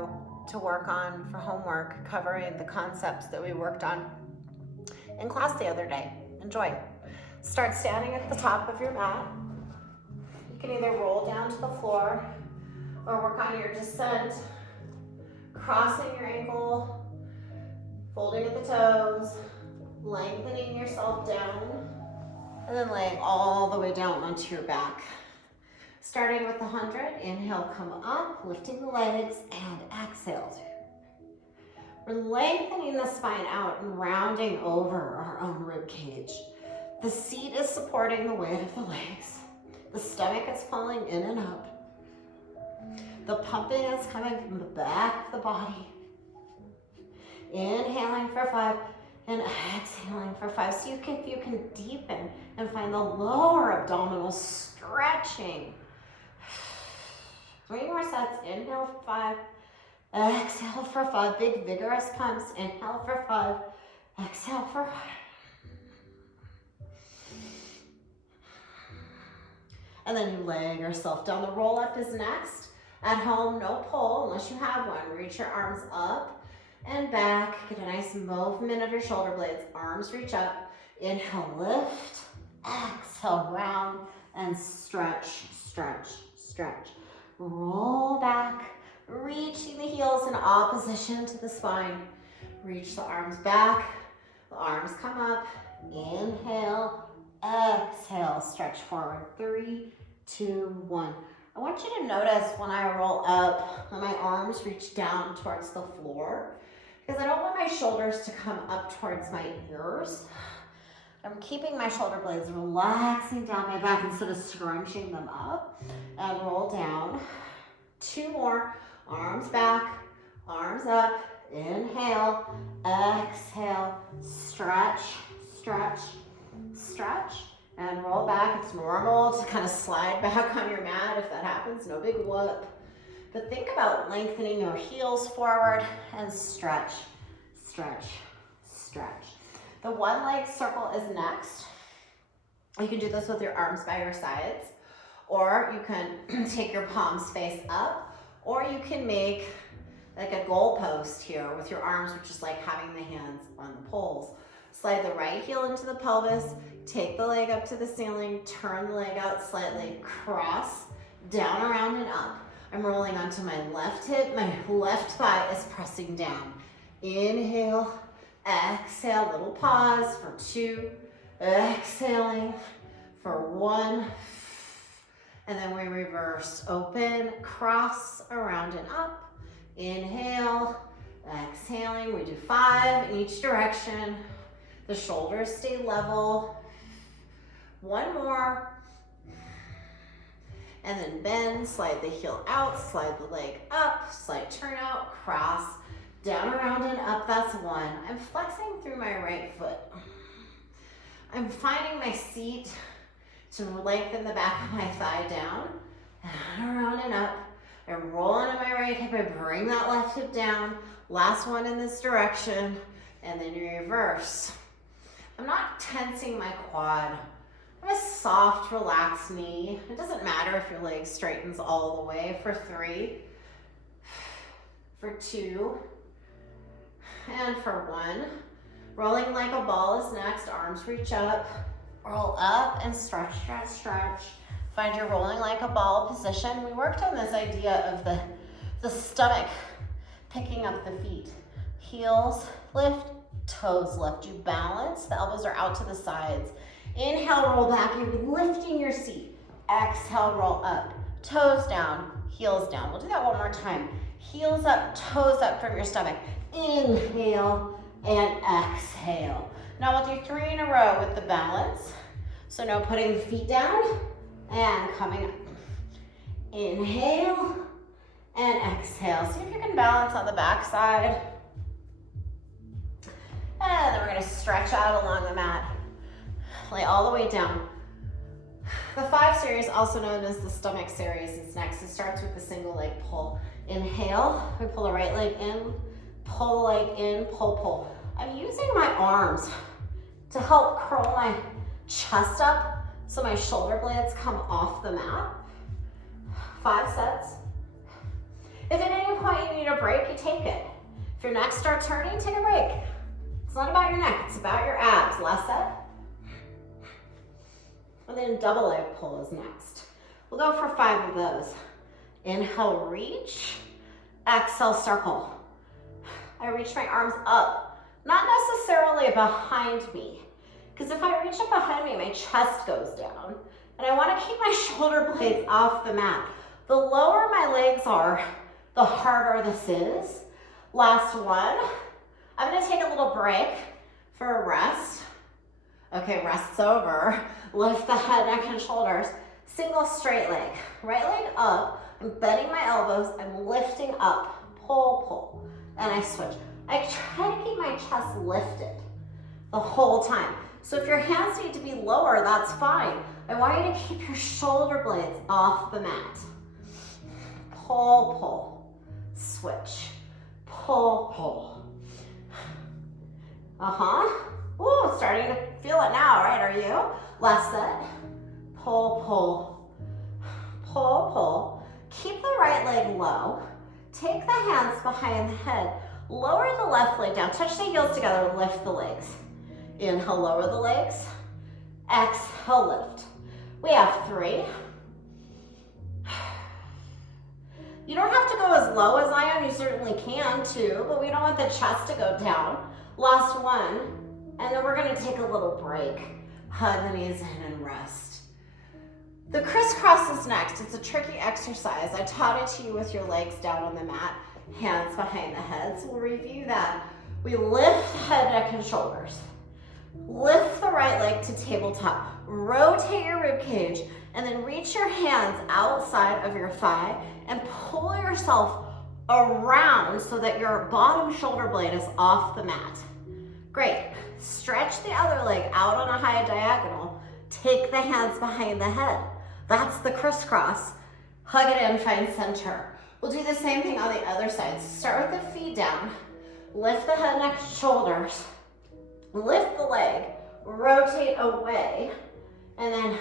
video to work on for homework covering the concepts that we worked on in class the other day. Enjoy. Start standing at the top of your mat. You can either roll down to the floor or work on your descent, crossing your ankle, folding at the toes, lengthening yourself down, and then laying all the way down onto your back. Starting with the 100, inhale, come up, lifting the legs, and exhale. We're lengthening the spine out and rounding over our own rib cage. The seat is supporting the weight of the legs. The stomach is pulling in and up. The pumping is coming from the back of the body. Inhaling for 5 and exhaling for 5. So if you can deepen and find the lower abdominal stretching. 3 more sets. Inhale for 5. Exhale for 5. Big vigorous pumps. Inhale for 5. Exhale for 5. And then you lay yourself down. The roll up is next. At home, no pull unless you have one. Reach your arms up and back. Get a nice movement of your shoulder blades. Arms reach up. Inhale, lift. Exhale, round and stretch, stretch, stretch. Roll back, reaching the heels in opposition to the spine. Reach the arms back. The arms come up. Inhale, exhale, stretch forward. 3, 2, 1. I want you to notice when I roll up that my arms reach down towards the floor because I don't want my shoulders to come up towards my ears. I'm keeping my shoulder blades relaxing down my back instead of scrunching them up. And roll down. 2 more. Arms back, arms up. Inhale, exhale, stretch, stretch, stretch. And roll back. It's normal to kind of slide back on your mat if that happens. No big whoop. But think about lengthening your heels forward and stretch, stretch, stretch. The one leg circle is next. You can do this with your arms by your sides, or you can take your palms face up, or you can make like a goalpost here with your arms, which is like having the hands on the poles. Slide the right heel into the pelvis, take the leg up to the ceiling, turn the leg out slightly, cross, down, around, and up. I'm rolling onto my left hip, my left thigh is pressing down. Inhale, exhale, little pause for 2, exhaling for 1, and then we reverse, open, cross, around and up. Inhale, exhaling, we do 5 in each direction. The shoulders stay level. 1 more. And then bend, slide the heel out, slide the leg up, slight turn out, cross, down, around, and up. That's 1. I'm flexing through my right foot. I'm finding my seat to lengthen the back of my thigh down, around and up. I roll into my right hip, I bring that left hip down. Last one in this direction, and then you reverse. I'm not tensing my quad. I have a soft, relaxed knee. It doesn't matter if your leg straightens all the way. For 3, for 2, and for 1. Rolling like a ball is next. Arms reach up, roll up and stretch, stretch, stretch. Find your rolling like a ball position. We worked on this idea of the stomach picking up the feet. Heels lift, toes lift. You balance, the elbows are out to the sides. Inhale, roll back, you're lifting your seat. Exhale, roll up. Toes down, heels down. We'll do that one more time. Heels up, toes up from your stomach. Inhale and exhale. Now we'll do 3 in a row with the balance. So now putting the feet down and coming up. Inhale and exhale. See if you can balance on the back side. And then we're gonna stretch out along the mat. Lay all the way down. The 5 series, also known as the stomach series, is next. It starts with the single leg pull. Inhale, we pull the right leg in, pull the leg in, pull, pull. I'm using my arms to help curl my chest up so my shoulder blades come off the mat. 5 sets. If at any point you need a break, you take it. If your neck starts hurting, take a break. It's not about your neck, it's about your abs. Last set. And then double leg pull is next. We'll go for 5 of those. Inhale, reach. Exhale, circle. I reach my arms up, not necessarily behind me. Because if I reach up behind me, my chest goes down. And I want to keep my shoulder blades off the mat. The lower my legs are, the harder this is. Last one. I'm going to take a little break for a rest. Okay, rest's over. Lift the head, neck, and shoulders. Single straight leg. Right leg up. I'm bending my elbows. I'm lifting up. Pull, pull. And I switch. I try to keep my chest lifted the whole time. So if your hands need to be lower, that's fine. I want you to keep your shoulder blades off the mat. Pull, pull. Switch. Pull, pull. Ooh, starting to feel it now, right? Are you? Last set. Pull, pull. Pull, pull. Keep the right leg low. Take the hands behind the head. Lower the left leg down. Touch the heels together. Lift the legs. Inhale, lower the legs. Exhale, lift. We have 3. You don't have to go as low as I am. You certainly can too, but we don't want the chest to go down. Last one. And then we're going to take a little break. Hug the knees in and rest. The crisscross is next. It's a tricky exercise. I taught it to you with your legs down on the mat, hands behind the head. So we'll review that. We lift head, neck, and shoulders. Lift the right leg to tabletop. Rotate your rib cage and then reach your hands outside of your thigh and pull yourself around so that your bottom shoulder blade is off the mat. Great. Stretch the other leg out on a high diagonal. Take the hands behind the head. That's the crisscross. Hug it in, find center. We'll do the same thing on the other side. So start with the feet down. Lift the head, neck, shoulders. Lift the leg. Rotate away. And then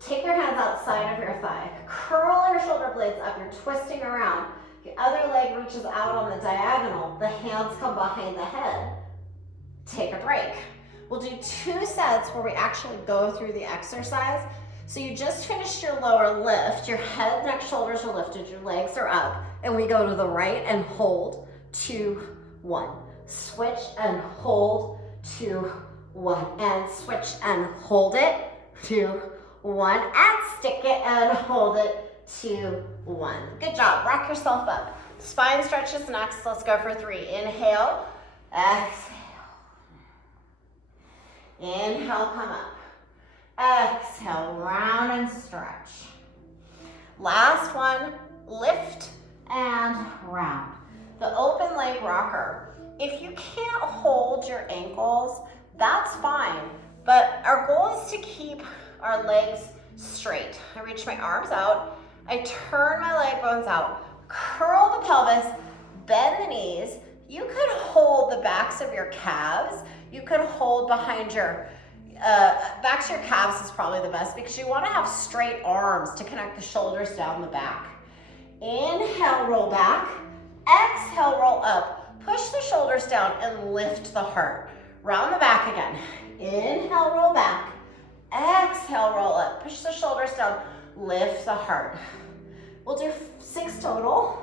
take your hands outside of your thigh. Curl your shoulder blades up. You're twisting around. The other leg reaches out on the diagonal. The hands come behind the head. Take a break. We'll do 2 sets where we actually go through the exercise. So you just finished your lower lift. Your head, neck, shoulders are lifted. Your legs are up. And we go to the right and hold. 2, 1. Switch and hold. 2, 1. And switch and hold it. 2, 1. And stick it and hold it. 2, 1. Good job. Rock yourself up. Spine stretches next. Let's go for 3. Inhale. Exhale. Inhale, come up. Exhale, round and stretch. Last one, lift and round. The open leg rocker. If you can't hold your ankles, that's fine. But our goal is to keep our legs straight. I reach my arms out. I turn my leg bones out. Curl the pelvis, bend the knees. You could hold the backs of your calves. You could hold behind your, backs of your calves is probably the best because you want to have straight arms to connect the shoulders down the back. Inhale, roll back. Exhale, roll up. Push the shoulders down and lift the heart. Round the back again. Inhale, roll back. Exhale, roll up. Push the shoulders down. Lift the heart. We'll do 6 total.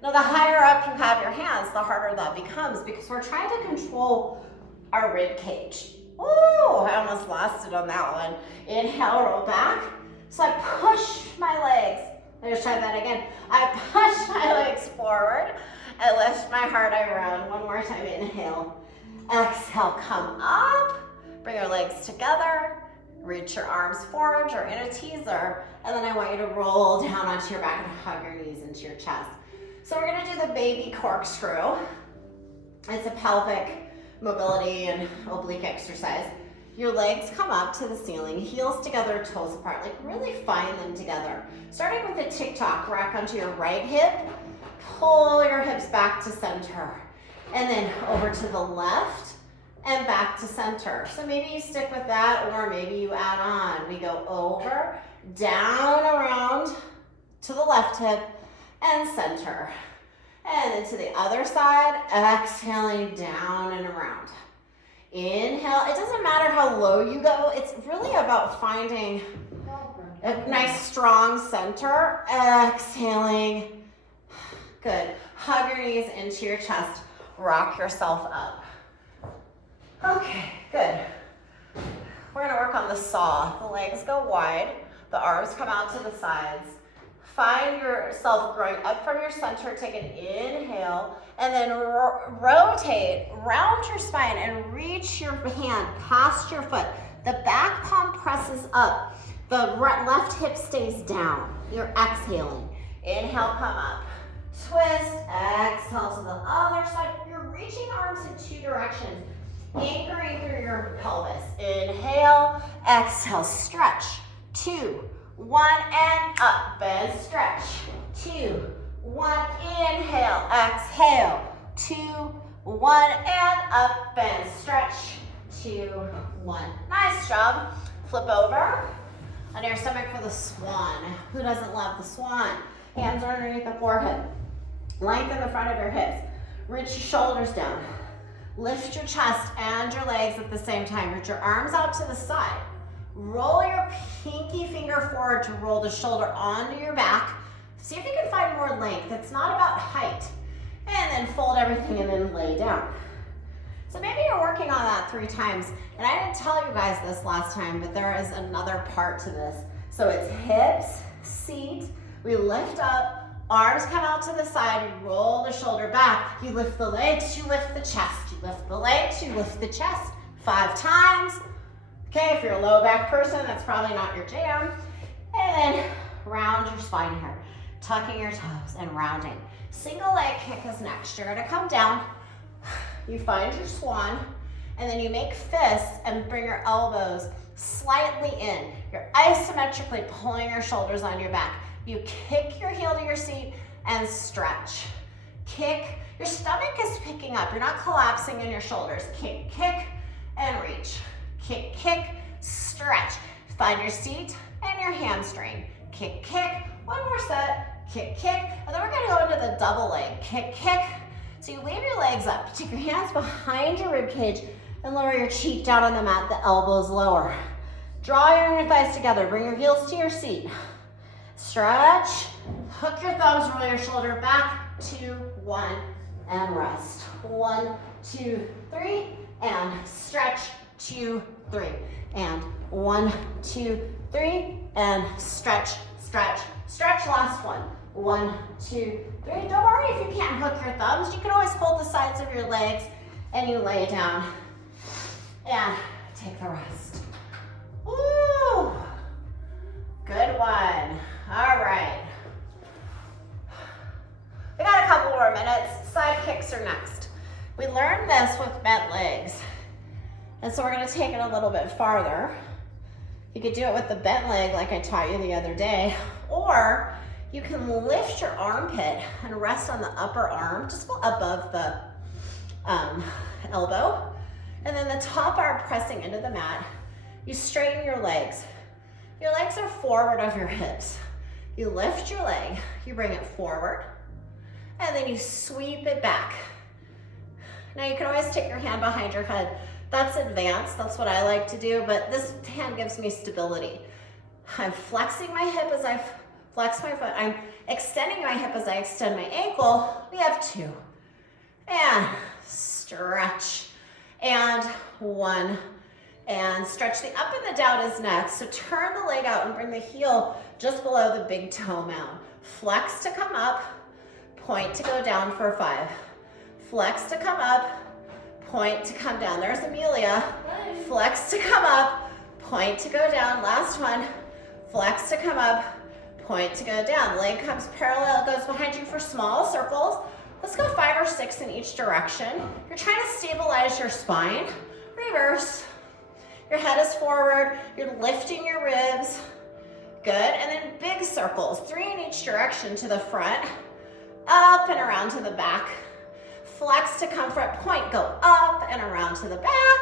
Now, the higher up you have your hands, the harder that becomes because we're trying to control our rib cage. Oh, I almost lost it on that one. Inhale, roll back. So I push my legs. Let's try that again. I push my legs forward. I lift my heart, I round. One more time, inhale. Exhale, come up. Bring your legs together. Reach your arms forward. You're in a teaser. And then I want you to roll down onto your back and hug your knees into your chest. So we're gonna do the baby corkscrew. It's a pelvic mobility and oblique exercise. Your legs come up to the ceiling, heels together, toes apart, like really find them together. Starting with a tick-tock, rock onto your right hip, pull your hips back to center, and then over to the left and back to center. So maybe you stick with that or maybe you add on. We go over, down, around to the left hip, and center. And then to the other side, exhaling down and around. Inhale, it doesn't matter how low you go, it's really about finding a nice strong center. Exhaling, good. Hug your knees into your chest, rock yourself up. Okay, good. We're gonna work on the saw. The legs go wide, the arms come out to the sides. Find yourself growing up from your center, take an inhale, and then rotate, round your spine and reach your hand past your foot. The back palm presses up, the left hip stays down. You're exhaling. Inhale, come up. Twist, exhale to the other side. You're reaching arms in two directions, anchoring through your pelvis. Inhale, exhale, stretch. 2, 1, and up, bend, stretch. 2, 1, inhale, exhale. 2, 1, and up, bend, stretch. 2, 1. Nice job. Flip over on your stomach for the swan. Who doesn't love the swan? Hands are underneath the forehead. Lengthen the front of your hips. Reach your shoulders down. Lift your chest and your legs at the same time. Reach your arms out to the side. Roll your pinky finger forward to roll the shoulder onto your back. See if you can find more length. It's not about height. And then fold everything and then lay down. So maybe you're working on that 3 times. And I didn't tell you guys this last time, but there is another part to this. So it's hips, seat, we lift up, arms come out to the side, you roll the shoulder back, you lift the legs, you lift the chest, you lift the legs, you lift the chest. 5 times. Okay, if you're a low back person, that's probably not your jam. And then round your spine here, tucking your toes and rounding. Single leg kick is next. You're gonna come down, you find your swan, and then you make fists and bring your elbows slightly in. You're isometrically pulling your shoulders on your back. You kick your heel to your seat and stretch. Kick, your stomach is picking up. You're not collapsing in your shoulders. Kick, kick, and reach. Kick, kick, stretch. Find your seat and your hamstring. Kick, kick, one more set. Kick, kick, and then we're gonna go into the double leg. Kick, kick. So you leave your legs up. You take your hands behind your rib cage and lower your cheek down on the mat, the elbows lower. Draw your inner thighs together. Bring your heels to your seat. Stretch. Hook your thumbs, roll your shoulder back. 2, 1, and rest. 1, 2, 3, and stretch. 2, 3, and 1, 2, 3, and stretch, stretch, stretch. Last one. 1, 2, 3. Don't worry if you can't hook your thumbs. You can always hold the sides of your legs and you lay down and take the rest. Woo! Good one. All right. We got a couple more minutes. Side kicks are next. We learned this with bent legs. And so we're gonna take it a little bit farther. You could do it with the bent leg like I taught you the other day, or you can lift your armpit and rest on the upper arm, just above the elbow. And then the top arm pressing into the mat. You straighten your legs. Your legs are forward of your hips. You lift your leg, you bring it forward, and then you sweep it back. Now you can always take your hand behind your head. That's advanced, that's what I like to do, but this hand gives me stability. I'm flexing my hip as I flex my foot. I'm extending my hip as I extend my ankle. We have 2. And stretch. And 1. And stretch. The up and the down is next. So turn the leg out and bring the heel just below the big toe mound. Flex to come up, point to go down for 5. Flex to come up, point to come down. There's Amelia. Flex to come up, point to go down. Last one. Flex to come up, point to go down. The leg comes parallel, goes behind you for small circles. Let's go 5 or 6 in each direction. You're trying to stabilize your spine. Reverse. Your head is forward. You're lifting your ribs. Good. And then big circles, 3 in each direction to the front, up and around to the back. Flex to come front, point, go up and around to the back.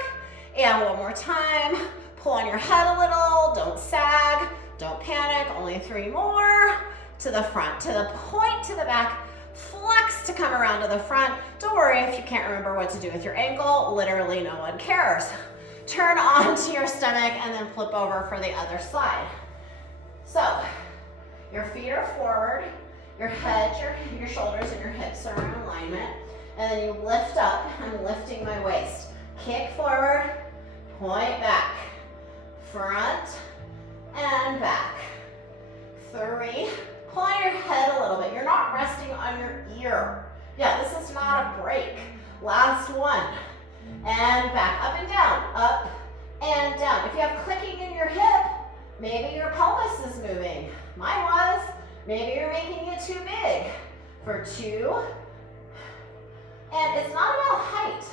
And one more time. Pull on your head a little. Don't sag. Don't panic. Only 3 more. to the front, to the point, to the back, flex to come around to the front. Don't worry if you can't remember what to do with your ankle, literally no one cares. Turn onto your stomach and then flip over for the other side. So, your feet are forward, your head, your shoulders, and your hips are in alignment. And then you lift up. I'm lifting my waist. Kick forward, point back, front and back. 3, pulling your head a little bit. You're not resting on your ear. Yeah, this is not a break. Last one. And back, up and down, up and down. If you have clicking in your hip, maybe your pelvis is moving. Mine was. Maybe you're making it too big. For 2. And it's not about height.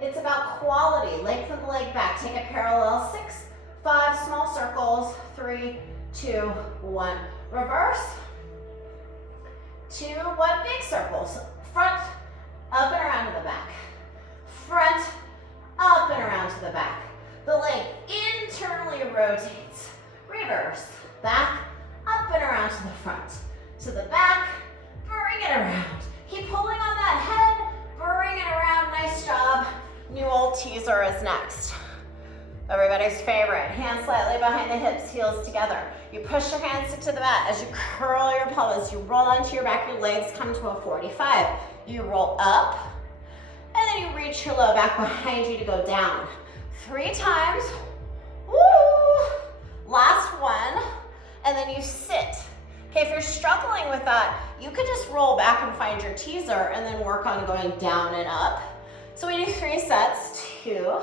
It's about quality. Lengthen the leg back. Take a parallel 6, 5 small circles. 3, 2, 1. Reverse. 2, 1 big circles. Front, up and around to the back. Front, up and around to the back. The leg internally rotates. Reverse. Back, up and around to the front. To the back, bring it around. Keep pulling on that head, bring it around. Nice job. New old teaser is next. Everybody's favorite. Hands slightly behind the hips, heels together. You push your hands into the mat as you curl your pelvis. You roll onto your back, your legs come to a 45. You roll up, and then you reach your low back behind you to go down. 3 times. Woo! Last one, and then you sit. Okay, if you're struggling with that, you could just roll back and find your teaser and then work on going down and up. So we do 3 sets, 2,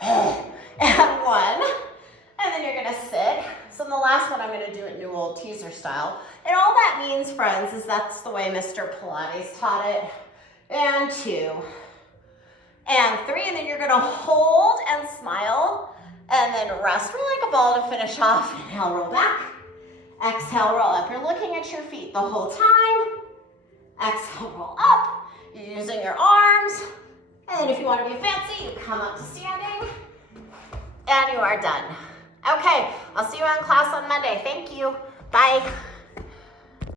and 1, and then you're gonna sit. So in the last one, I'm gonna do it new old teaser style. And all that means, friends, is that's the way Mr. Pilates taught it. And 2, and 3, and then you're gonna hold and smile, and then rest, roll like a ball to finish off. Inhale, roll back. Exhale, roll up. You're looking at your feet the whole time. Exhale, roll up. You're using your arms. And then if you want to be fancy, you come up to standing. And you are done. Okay, I'll see you in class on Monday. Thank you. Bye.